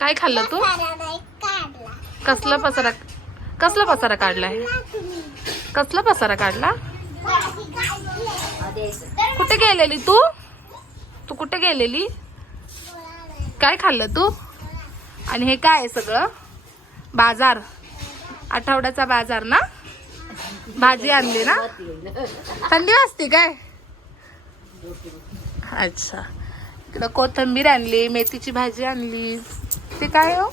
काय खाल्लं तू? कसला पसारा? कसला पसारा काढलाय? कसला पसारा काढला? कुठे गेलेली तू? तू कुठे गेलेली? काय खाल्लं तू? आणि हे काय सगळं? बाजार. आठवड्याचा बाजार ना? भाजी आणली ना? थंडी वाजते काय? अच्छा. इकडं कोथिंबीर आणली मेथीची भाजी आणली. ते काय हो?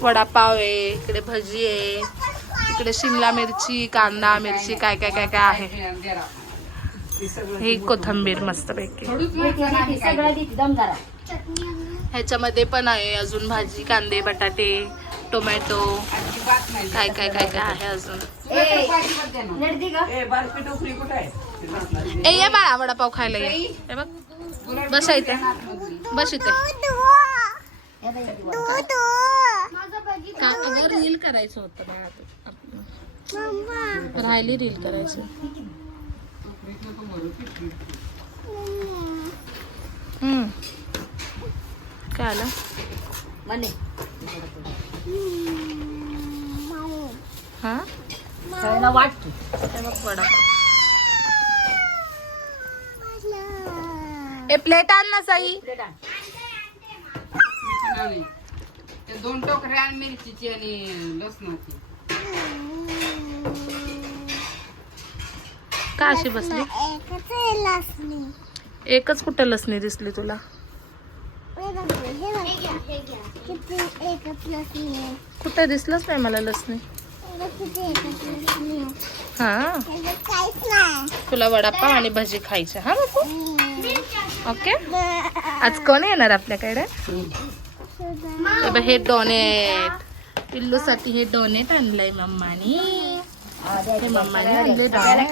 वडापाव आहे इकडे भजी आहे इकडे शिमला मिरची कांदा मिरची काय काय काय काय आहे? ही कोथंबीर मस्त पैकी ह्याच्यामध्ये पण आहे अजून भाजी कांदे बटाटे टोमॅटो काय काय काय काय आहे अजून? ए ये बाळा वडापाव खायला ये. बघ. बस इथे. बस इथे. अगं रील करायचं होतं बाळा. राहिली रील करायची. हम्म. काय आलं? हा? वाटतो हे बघ वडापाव ए प्लेट आण ना साई. ते दोन टोकऱ्या आणि मिरचीची आणि लसणाची. का अशी बसली? एकच कुठं लसणी दिसली तुला? कुठे दिसलंच नाही मला लसणी. हा तुला वडापाव आणि भजी खायची हा बापू? ओके? आज कोण येणार आपल्याकडे? हे डोनेट. पिल्लूसाठी हे डोनेट आणलंय मम्मानी. मम्माने आणले. डोनेट.